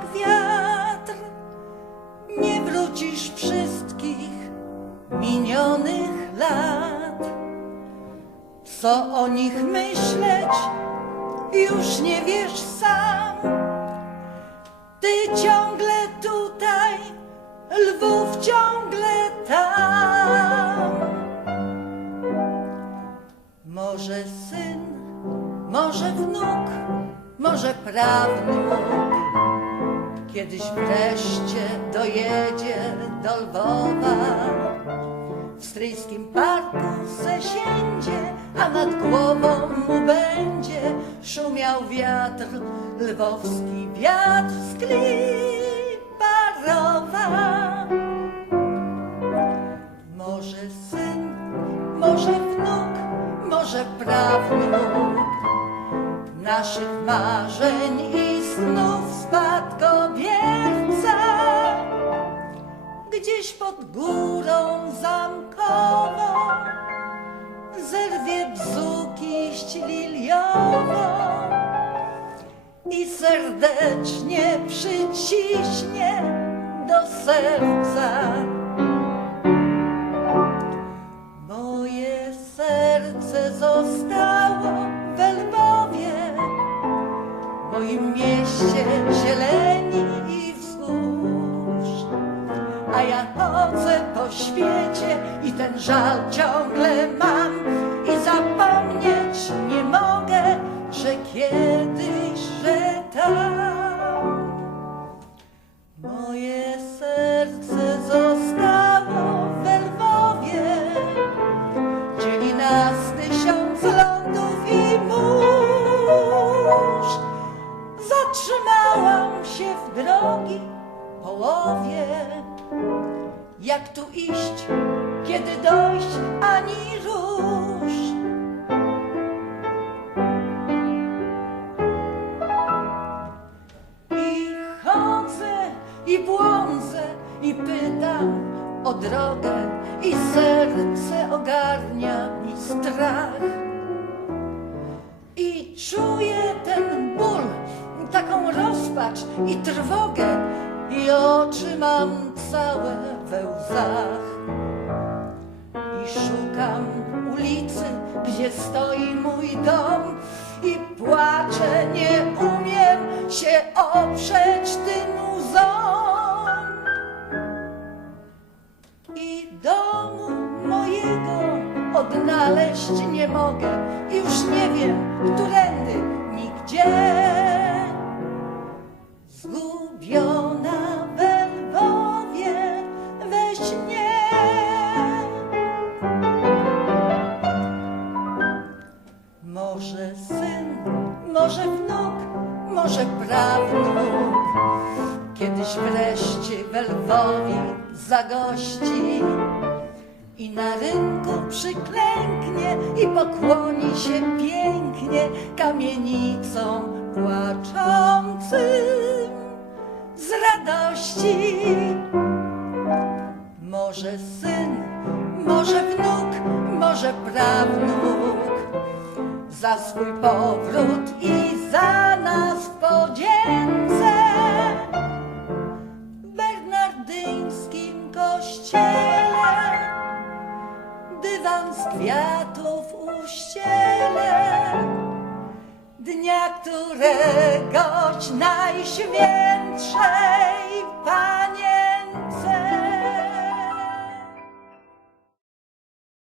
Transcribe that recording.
jak wiatr, nie wrócisz wszystkich minionych lat. Co o nich myśleć, już nie wiesz sam. Ty ciągle tutaj, lwów ciągle tam. Może syn, może wnuk, może prawnuk. Kiedyś wreszcie dojedzie do Lwowa. W stryjskim parku se siędzie, a nad głową mu będzie szumiał wiatr, lwowski wiatr z Kliparowa. Może syn, może wnuk, może prawnuk naszych marzeń Gdzieś pod górą zamkową zerwie bzukiść liliową i serdecznie przyciśnie do serca. Moje serce zostało we Lwowie, moim mieście świecie i ten żal ciągle mam i zapomnieć nie mogę, że kiedyś, że. Moje serce zostało we Lwowie, dzieli nas tysiąc lądów i mórz. Zatrzymałam się w drogi połowie. Jak tu iść, kiedy dojść ani róż? I chodzę, i błądzę, i pytam o drogę, i serce ogarnia mi strach. I czuję ten ból, taką rozpacz i trwogę, i oczy mam całe we łzach. I szukam ulicy, gdzie stoi mój dom, i płaczę, nie umiem się oprzeć tym łzom. I domu mojego odnaleźć nie mogę, już nie wiem, którędy, nigdzie. Może wnuk, może prawnuk. Kiedyś wreszcie we Lwowie zagości I na rynku przyklęknie i pokłoni się pięknie Kamienicą płaczącym z radości. Może syn, może wnuk, może prawnuk za swój powrót i za nas w podzięce. W bernardyńskim kościele dywan z kwiatów uściele. Dnia któregoś najświętszej Panny